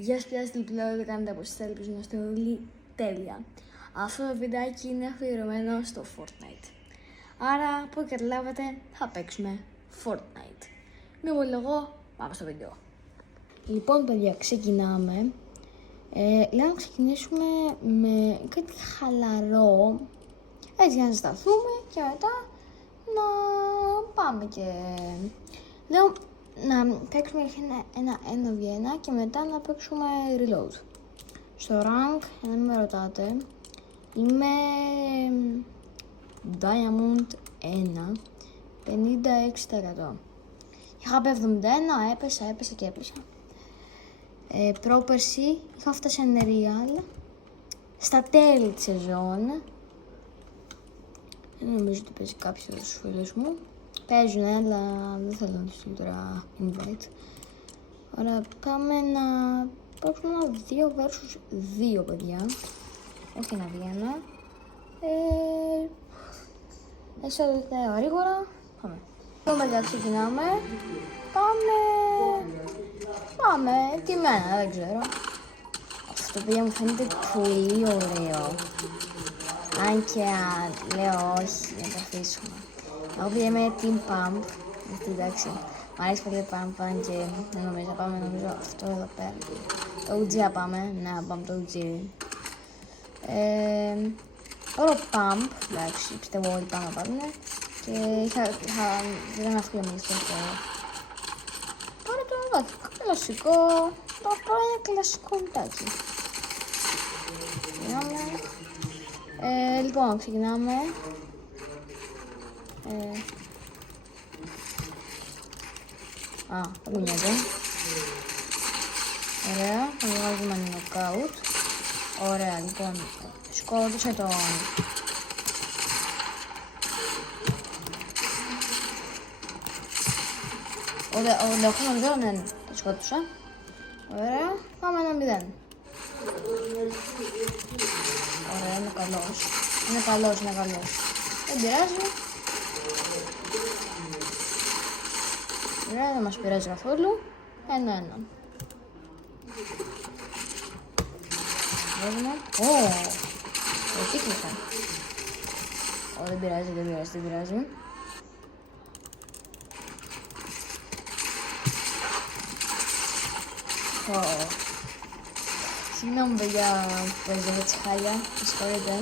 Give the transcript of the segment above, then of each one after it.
Γεια σας, πλέον δεν κάνετε από εσείς, ελπίζω να είστε όλοι τέλεια. Αυτό το βιντεάκι είναι αφιερωμένο στο Fortnite. Άρα, όπως καταλάβατε, θα παίξουμε Fortnite. Μη εγώ, πάμε στο βίντεο. Λοιπόν, παιδιά, ξεκινάμε. Λέω να ξεκινήσουμε με κάτι χαλαρό, έτσι για να ζεσταθούμε και μετά να πάμε και... Λέω να παίξουμε ένα 1v1 και μετά να παίξουμε reload. Στο rank, να μην με ρωτάτε, είμαι Diamond 1, 56%. Είχα πει 71, έπεσα και έπεσα. Πρόπερση είχα φτάσει Unreal στα τέλη της σεζόν. Δεν νομίζω ότι παίζει κάποιος από τους φίλους μου. Παίζουν, αλλά δεν θέλω να τους στείλω τώρα invite. Ωραία, πάμε να παίξουμε ένα 2 vs 2, παιδιά. Όχι ένα διένα. Έτσι θα δείτε γρήγορα. Πάμε. Λοιπόν, παιδιά, ξεκινάμε. Πάμε, τι μένα, δεν ξέρω. Αυτό το παιδιά μου φαίνεται πολύ ωραίο. Αν και λέω όχι, να το αφήσουμε. Εγώ πια είμαι Team Pump, εντάξει, μ' αρέσει πολύ Pump, αν και δεν νομίζω, πάμε νομίζω αυτό εδώ πέρα. Το OG θα πάμε, ναι, πάμε το OG. Τώρα Pump, εντάξει, πιστεύω όλοι πάμε να πάρουν και δεν με αυκαιρμίσει το αυτό. Τώρα το βάθηκα, κλασικό, το αυτό είναι κλασικό βιντεάκι. Λοιπόν, ξεκινάμε. Δεν μοιάζει. Ωραία, θα βγάζουμε knockout. Ωραία, λοιπόν, σκότωσε τον... Ο 88 ναι, το σκότωσα. Ωραία, πάμε 1-0. Ωραία, είναι καλός. Είναι καλός. Δεν πειράζει. Ωραία, δεν μας πειράζει καθόλου. 1-1. Βάζουμε. Τι κλείσα. Δεν πειράζει. Συγγνώμη, παιδιά, που παίζω έτσι χάλια. Με συγχωρείτε.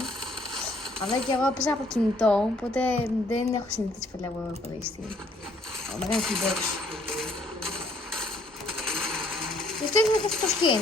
Αλλά και εγώ έπαιζα από κινητό, οπότε δεν έχω συνηθίσει πολύ από το υπολογιστή. Μεγάλη flipbox. Και αυτό είναι αυτό το skin.